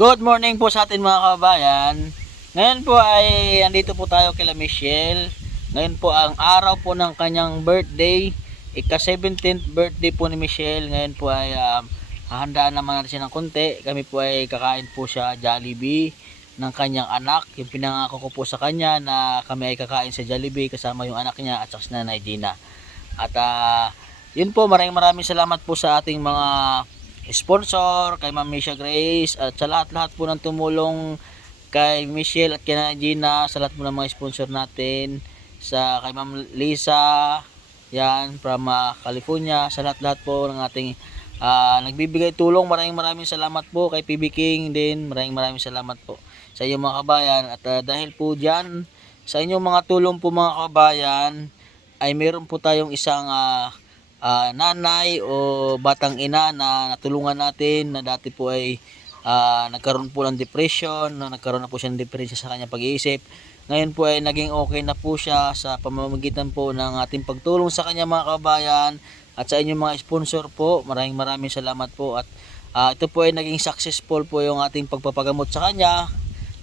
Good morning po sa atin mga kabayan. Ngayon po ay andito po tayo kila Michelle. Ngayon po ang araw po ng kanyang birthday. Ika-17th birthday po ni Michelle. Ngayon po ay hahandaan naman natin siya ng konti. Kami po ay kakain po siya Jollibee ng kanyang anak. Yung pinangako ko po sa kanya na kami ay kakain sa Jollibee kasama yung anak niya at sa Nanay Gina. At yun po, maraming salamat po sa ating mga sponsor, kay Ma'am Misha Grace at sa lahat-lahat po ng tumulong kay Michelle at kay Nanay Gina, sa lahat po ng mga sponsor natin, sa kay Ma'am Lisa yan from California, sa lahat-lahat po ng ating nagbibigay tulong. Maraming salamat po kay PB King din, maraming salamat po sa inyong mga kabayan. At dahil po dyan sa inyong mga tulong po mga kabayan ay meron po tayong isang nanay o batang ina na natulungan natin na dati po ay nagkaroon po ng depression, nagkaroon na po siya ng depression sa kanyang pag-iisip. Ngayon po ay naging okay na po siya sa pamamagitan po ng ating pagtulong sa kanya mga kabayan at sa inyong mga sponsor po. Maraming salamat po at ito po ay naging successful po yung ating pagpapagamot sa kanya.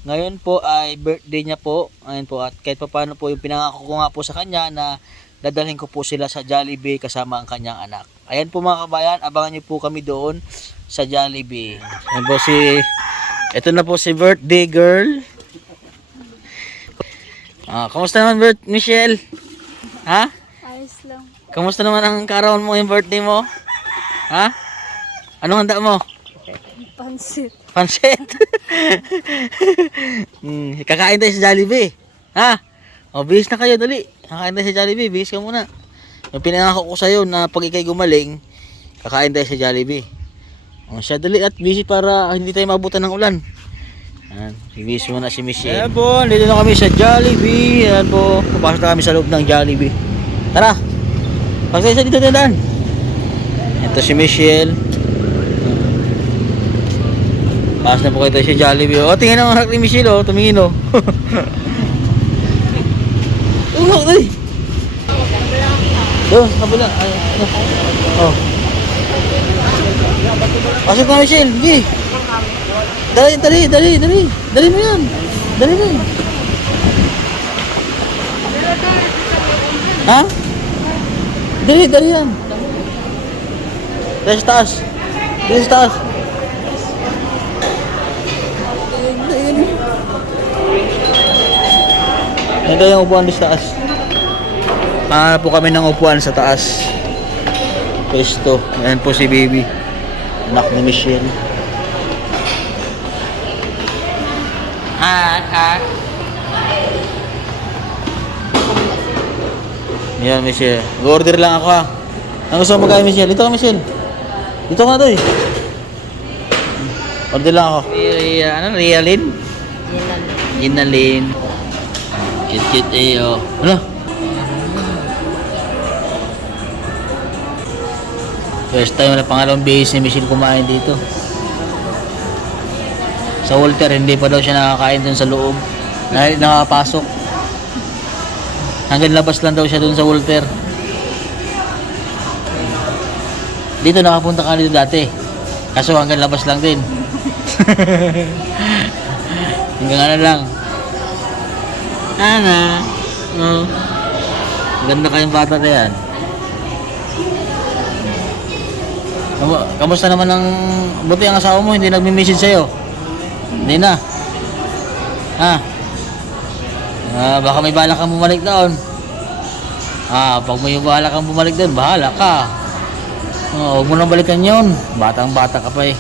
Ngayon po ay birthday niya po. Ngayon po at kahit paano po yung pinangako ko nga po sa kanya na dadalhin ko po sila sa Jollibee kasama ang kanyang anak. Ayan po mga kabayan, abangan niyo po kami doon sa Jollibee. Ayan po ito na po si birthday girl. Kamusta naman Michelle? Ha? Ayos lang. Kamusta naman ang kaarawan mo yung birthday mo? Ha? Anong handa mo? Pansit. Pansit? Kakain tayo sa Jollibee. Ha? O, bihis na kayo, dali. Kakain tayo sa Jollibee, bihis ka muna. Yung pinangako ko sa'yo na pag ikay gumaling, kakain tayo sa Jollibee. O, siya dali at busy para hindi tayo mabutan ng ulan. Ayan, bihis muna si Michelle. Ayan po, dito na kami sa Jollibee. Ayan po, papasok na kami sa loob ng Jollibee. Tara, pagsaya dito na daan. Ito si Michelle. Pasok na po kayo tayo sa Jollibee. O, tingin ang anak ni Michelle, o, tumingin, o. Ulok tayo. Doon, kabila. Oh. Pasok na Michelle, sige. Dali. Dali mo yan. Dali mo yan. Ha? Dali yan. Dali sa taas. Dali sa taas. Ito yung upuan sa taas. Hanap po kami ng upuan sa taas. Pwesto. Ayan po si baby, anak ni Michelle. Yan Michelle. Order lang ako ha. Ang gusto mo magkain Michelle? Dito ka Michelle. Dito ka na to eh. Order lang ako. Rialin? Ginalin. Kit eh oh. Ano? First time na pangalawang base ni Michelle kumain dito. Sa Walter hindi pa daw siya nakakain dun sa loob. Dahil nakapasok. Hanggang labas lang daw siya dun sa Walter. Dito nakapunta ka dito dati. Kaso hanggang labas lang din. Hanggang ano lang. Ana. Oh. Ganda kayong bata na yan. Kamusta naman ang buti ang asawa mo? Hindi nagme-message sa'yo? Hindi na. Ha? Baka may balak kang bumalik doon. Pag may balak kang bumalik doon, bahala ka. Huwag mo nang balikan yun. Batang bata ka pa eh.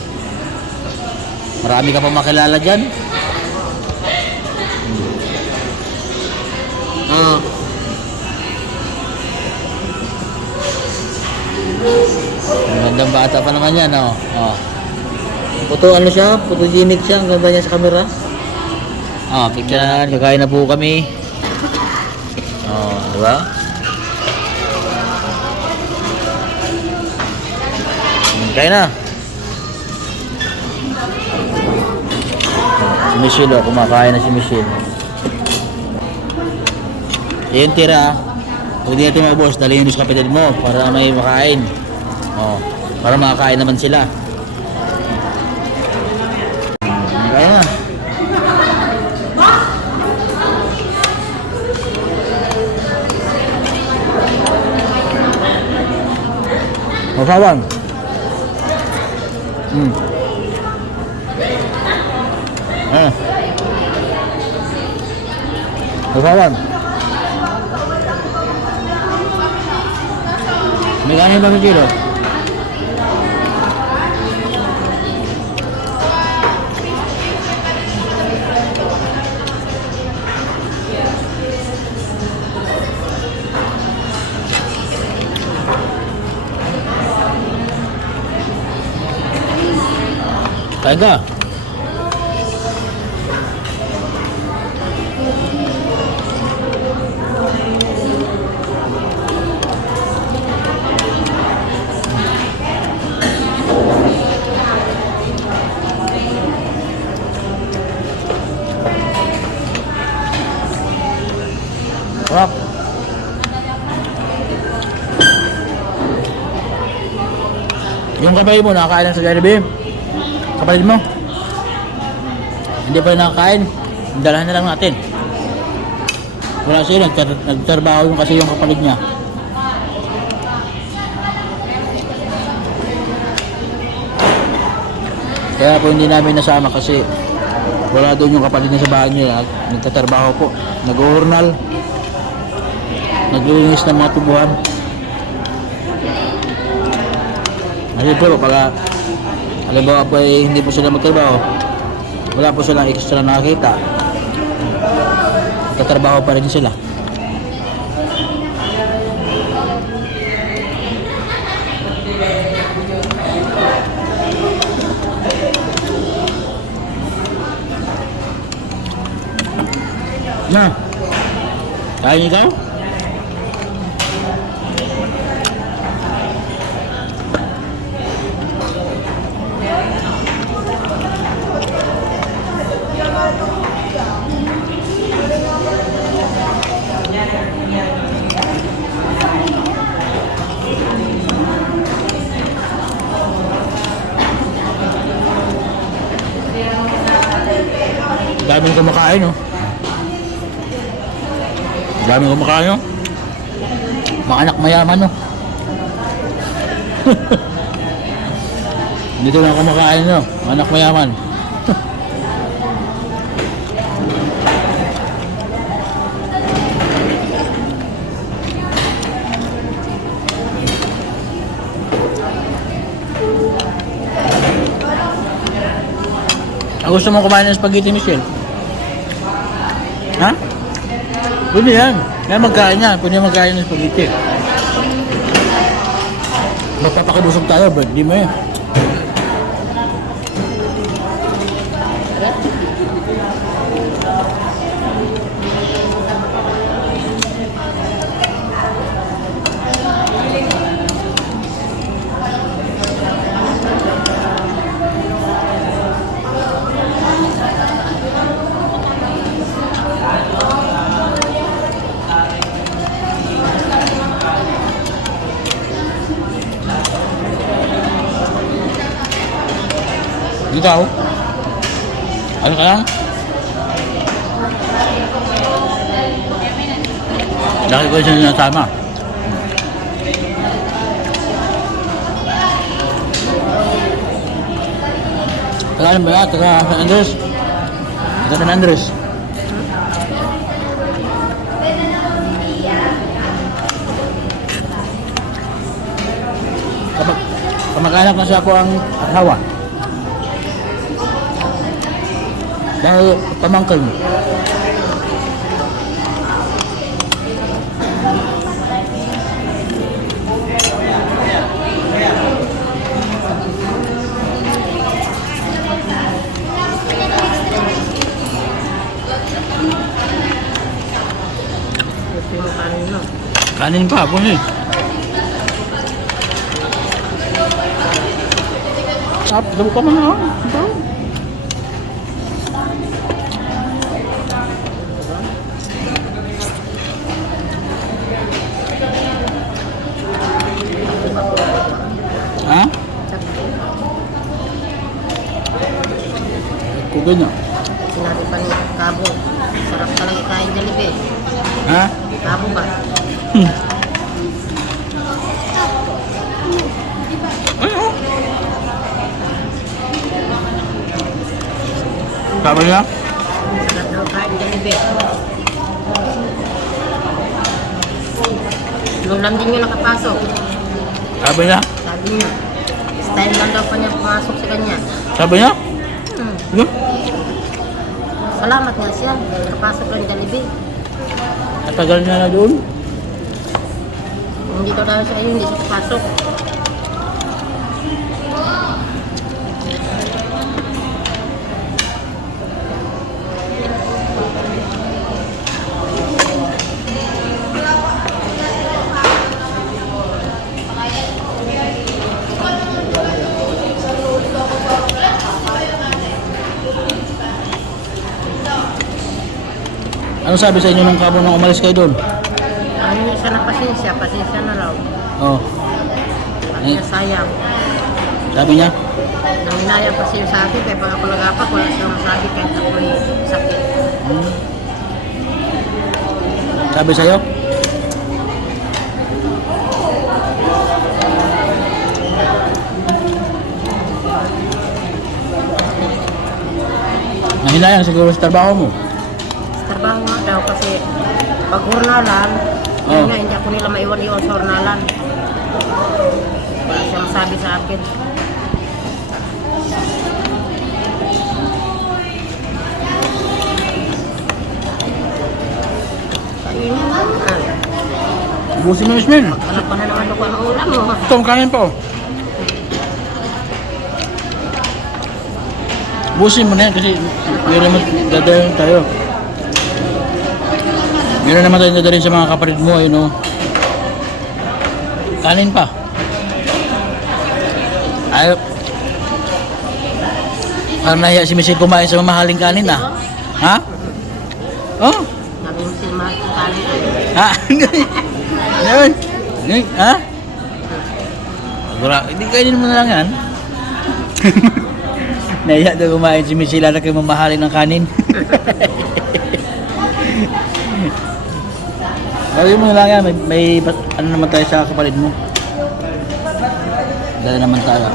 Marami ka pa makilala dyan. Magandang bata pa naman yan, oh. Ano siya? Photogenic siya. Ang ganda niya sa camera. Picture. Kakain na po kami. Diba? Kain na. Si Michelle, kumakain na si Michelle. Yung tira, pag di natin maubos, dali yun sa kapatid mo para may makain. Para makakain naman sila. Masawan. Masawan. May kanin ba kilo? Kain ka. Sarap. Yung kapatid mo nakakain ng sa Jollibee? Kapatid mo? Hindi pa rin nakakain. Dalahan na lang natin. Wala siya, nagtrabaho yung kasi yung kapatid niya. Kaya po hindi namin nasama kasi wala doon yung kapatid niya sa bahay niya. Nagtatrabaho po. Nag-uurnal. Naglilinis ng mga tubuhan. Kasi po, pag halimbawa po ay hindi po sila magtrabaho, wala po silang extra nakakita, tatrabaho pa rin sila. Na, kain ikaw? Daming kumakain, no? Daming kumakain, no? Mga anak mayaman, no? Dito lang kumakain, no? Mga anak mayaman. Ang gusto mong kumain ng spaghetti, Michelle? Ha? Pwede yan. Kaya magkain yan. Pwede magkain ng spaghetti. Magpapakibusog tayo. Birthday mo eh. Ikaw? Ano ka lang? Laki ko siya sinasama. Taga ano ba yan? Taga San Andres? Taga San Andres? Kamag-anak na siya ko ang asawa. Dahil pamangkin mo. Kanin pa po eh. Daw ka man ha. Ha? Kuga niya. Sinabi pa ni Kabo, sarap talaga kain Jollibee. Ha? Kabo ba? Sabi niya? Sarap daw kain Jollibee. Nung lang din yung nakapasok. Sabi niya? Sabi niya, style lang daw pa niya pumasok sa kanya. Sabi niya? Hmm. Salamat nga siya. Nakapasok lang Jollibee. Natagal niya na doon? Hindi daw dahil sa iyo, hindi siya papasok. Ano sabi sa inyo nung kabo nung umalis kayo doon? Ano niya siya na pasensya na raw. Oh. Ano niya sayang. Sabi niya? Nang inayang pa siya sa akin, kaya pag ako nag-apak, wala siyang masabi kahit ako'y sakit. Sabi sa'yo? Nahinayang siguro sa trabaho mo. Trabaho nga daw kasi pag hurnalan, yun nga, hindi ako nila maiwan-iwan sa hurnalan. Wala siyang masabi sa akin. Kainin nga. Busin mo, Ismail. Ano pa na naman ako ang ulam mo? Ito, ang kanin po. Busin mo na yan kasi meron naman dadayon tayo. Meron naman tayo dadayin sa mga kapatid mo, ayun o. Kanin pa. Ay, parang nahiya si Michelle kumain sa mamahaling kanin ah. Ha? Oh? Sabi mo sila mahal sa kanin. Ha? Ayun. Ha? Hindi kainin mo na lang yan. Nahiya daw kumain si Michelle na kayo mamahalin ng kanin. Sabi mo na lang yan, may ano naman tayo sa kapatid mo. Dala naman tayo.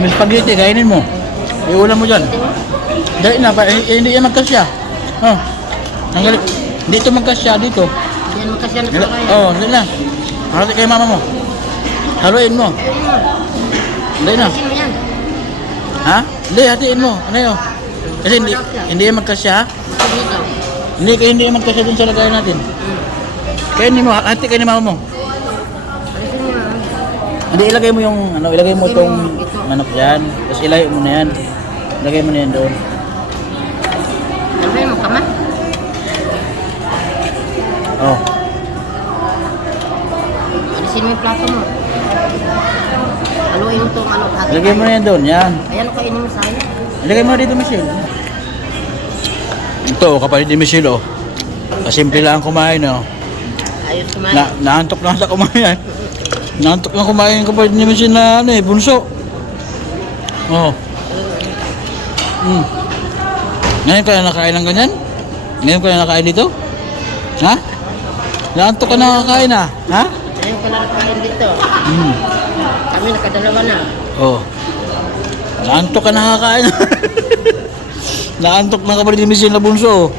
May spaghetti, kainin mo. Iulam mo dyan. Dali na, hindi yan magkasya. Oh, tanggalin. Dito magkasya, dito. Yan magkasya na sa kain. Oh, dali na. Harapin kay mama mo. Haluin mo. Dali na. Sino yan? Ha? Hindi, hatiin mo. Ano yun? Kasi hindi yan magkasya, ha? Dito. Hindi yan magkasya dun sa lagayan natin. Kainin mo, hati kayo ni mama mo. Alisin mo na. Hindi, ilagay mo yung, ilagay mo itong manok yan. Tapos ilayo mo na yan. Ilagay mo na yan doon. Dalawin mo kamay. Oh. Alisin mo yung plato mo. Haluin mo itong ano. Ilagay mo na yan doon, yan. Ayan, kainin mo sa'yo. Ilagay mo na dito, Michelle. Ito, kapatid ni Michelle, oh. Kasimple lang kumain, oh. Ayos kumain. Naantok lang sa kumain. Naantok lang kumain yung kapatid ni Michelle na, bunso. Oh. Ngayon ka na nakain ng ganyan? Ngayon ka na nakain dito? Ha? Naantok ka na kakain, ha? Ha? Ayun ka na nakain dito. Kami nakadalawa na. Oh. Naantok ka na kakain. Naantok na kapatid ni Michelle na bunso.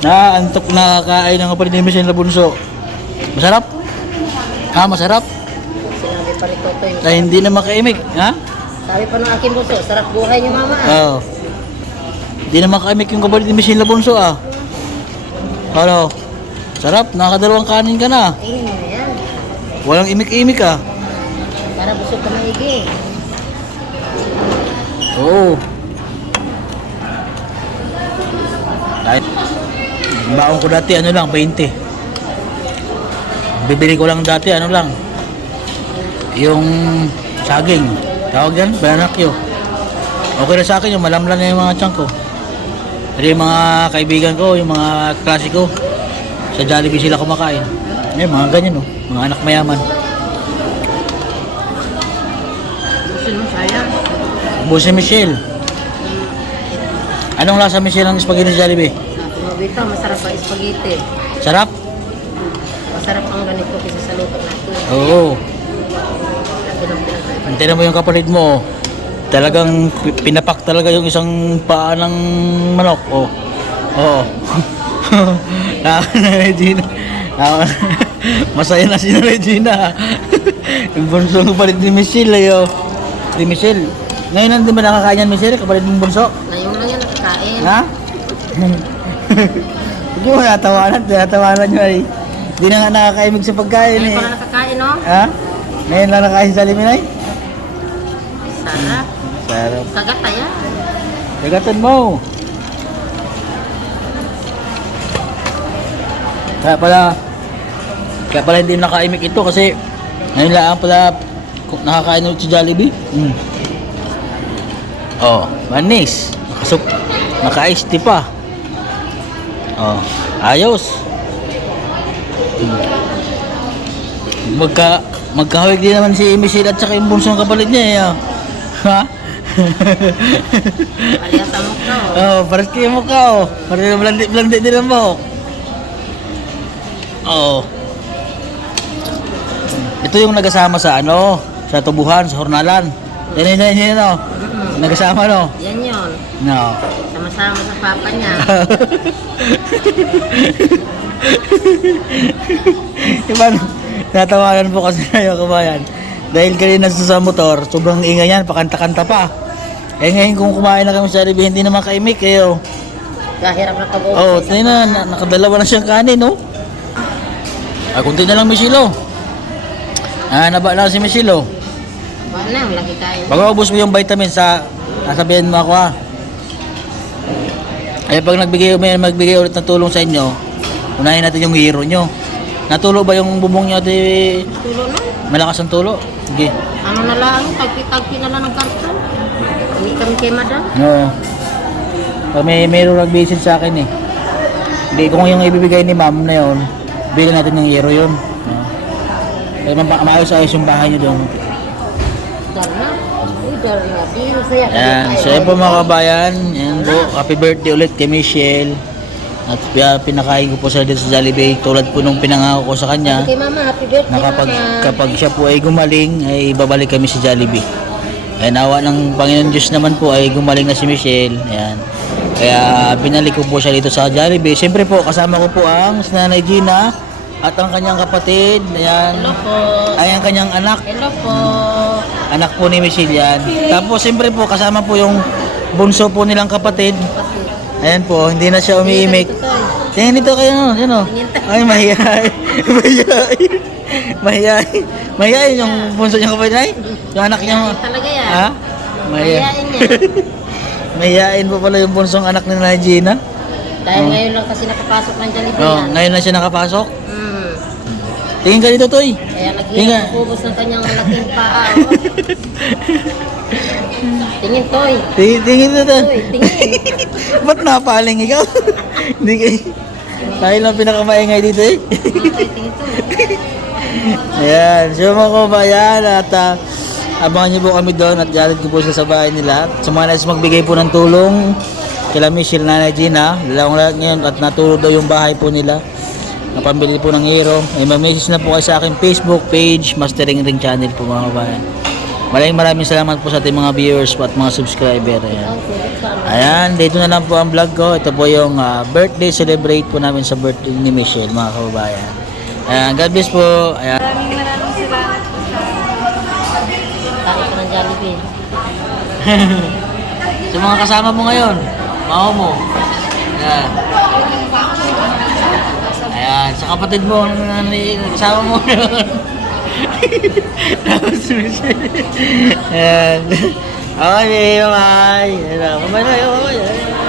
Naantok na kakain ng kapatid ni Michelle na bunso. Masarap? Ha, masarap? Sinabi pa ni Totoy. Ay, hindi na makaimik, ha? Sabi pa ng aking buso, sarap buhay niyo mama. Oo. Hindi na makaimik yung kapatid ni Michelle na bunso, ah. Ano? Sarap, nakakadalawang kanin ka na. Kainin mo na yan. Walang imik-imik, ah. Para busog ka maigi. Oo. Kahit baon ko dati, ano lang, 20. Bibili ko lang dati, ano lang, yung saging. Tawag yan, banakyo. Okay na sa akin, yung malamlan na yung mga tiyan ko. Pero yung mga kaibigan ko, yung mga klase ko, sa Jollibee sila kumakain. Eh, mga ganyan, oh. Mga anak mayaman. Gusto mo sayang. Busi Michelle. Anong lasa Michelle ng spaghetti sa Jollibee? Sabi mo dito, masarap pa spaghetti. Sarap? masarap ang ganito kaysa sa luto natin. Oo. Lagi ng pinagkaiba. Tingnan mo yung kapatid mo. Talagang pinapak talaga yung isang paa ng manok. Oh. Oo. Regina. Masaya na si Regina. Yung bunso ng kapatid ni Michelle ayo. Si Michelle. Ngayon lang din ba nakakain yan, Michelle? Kapatid mong bunso? Ngayon lang yan nakakain. Ha? Hindi mo tinatawanan nyo ay. Hindi na nga nakakaimig sa pagkain Ngayon eh. pa na nakakain, no? Ha? Ngayon lang nakakain sa liminay? Sarap. Sarap. Kagata yan. Tagatan mo. Kaya pala hindi nakaimik ito kasi ngayon lang pala nakakain ulit si Jollibee. Oh, manis. Naka-iced tea pa. Oh, ayos. Magkahawig din naman si Michelle at saka yung bunsong kapatid niya eh. Oh. Ha? Alias ang mukha, oh. Oh, parang kayo mo ka oh. Parang blandi din ang buhok. Oo. Ito yung nagasama sa ano, sa tubuhan, sa hornalan. Yan oh. Nagasama no. Yan yun. No. Sama-sama sa papa niya. Diba, natawanan po kasi kayo kabayan. Dahil kanina sa motor, sobrang ingay yan, pakanta-kanta pa. Eh ngayon kung kumain na kami sa Jollibee, hindi naman kaimik kayo. Kahirap na pag-uwi. Oo, tingnan na, nakadalawa na siyang kanin, no? Ah, kunti na lang, Michelle, oh. Ah, naba na si Michelle, oh. Wala, lagi kain. Bago ubos mo yung vitamin sasabihin mo ako, ha? Ay, pag may magbigay ulit ng tulong sa inyo, unahin natin yung hero nyo. Natulo ba yung bubong nyo, ate? Tulo na. Malakas ang tulo? Sige. Ano na lang, tagpi-tagpi na lang ng karton. Hindi kami kay madam. Oo. Mayroong nag-visit sa akin, eh. Hindi, kung yung ibibigay ni ma'am na yun, bilhin natin yung hero yun. Kaya maayos-ayos yung bahay nyo doon. Dar na. Uy, dar na. Di, masaya kami Ayan, kain. so yun po mga kabayan. Ayan po, happy birthday ulit kay Michelle. At pinakain ko po siya dito sa Jollibee. Tulad po nung pinangako ko sa kanya, Kay mama, happy birthday, na mama. kapag siya po ay gumaling, ay babalik kami sa Jollibee. Ay nawa ng Panginoon Diyos naman po ay gumaling na si Michelle. Ayan. Kaya binalik ko po siya dito sa Jollibee. Siyempre po, kasama ko po ang si Nanay Gina at ang kanyang kapatid. Ayan. Hello po. Ay ang kanyang anak. Hello po. Anak po ni Michelle yan. Tapos siyempre po, kasama po yung bunso po nilang kapatid. Ayan po, hindi na siya umiimik. Tingnan dito kayo, yun o. Ay, mahihain. Mahihain. Mahihain. Mahihain yung bunso niyang kapatid. Ay, yung anak niya. Talaga yan. Ha? Mahihain niya. Mahihain po pala yung bunsong anak ni Nanay Gina. Dahil ngayon lang kasi nakapasok ng Jollibee Oh, yan. ngayon na siya nakapasok. Hmm. Tingin ka dito, Toy. Kaya Tingnan. naghihintubos ng kanyang malaking paa. Oh. Tingin, Toy. Tingin dito. Toy, tingin. Ba't napaling ikaw? Hindi kayo. Tayo lang pinakamaingay dito eh. Toy, tingin, Toy. Ayan, so mga kabayan at abangan niyo po kami doon at galit ko po sa bahay nila. At sa mga nais magbigay po ng tulong kila Michelle, Nanay Gina, dalawang lahat ngayon at natulog daw yung bahay po nila. Napambili po ng hero. Ay mag-message na po kayo sa aking Facebook page, Mastering Ring Channel po mga kabayan. Maraming salamat po sa ating mga viewers po at mga subscriber. Ayan. Ayan, dito na lang po ang vlog ko. Ito po yung birthday celebrate po namin sa birthday ni Michelle mga kababayan. Ayan, God bless po. Ayan. Maraming salamat po sa Kain ka ng Jollibee. Sa mga kasama mo ngayon, mao mo. Ayan. Ayan, sa kapatid mo, kasama mo naman. Tapos Michelle. Ayan. Okay, bye-bye. Ayan, bye-bye.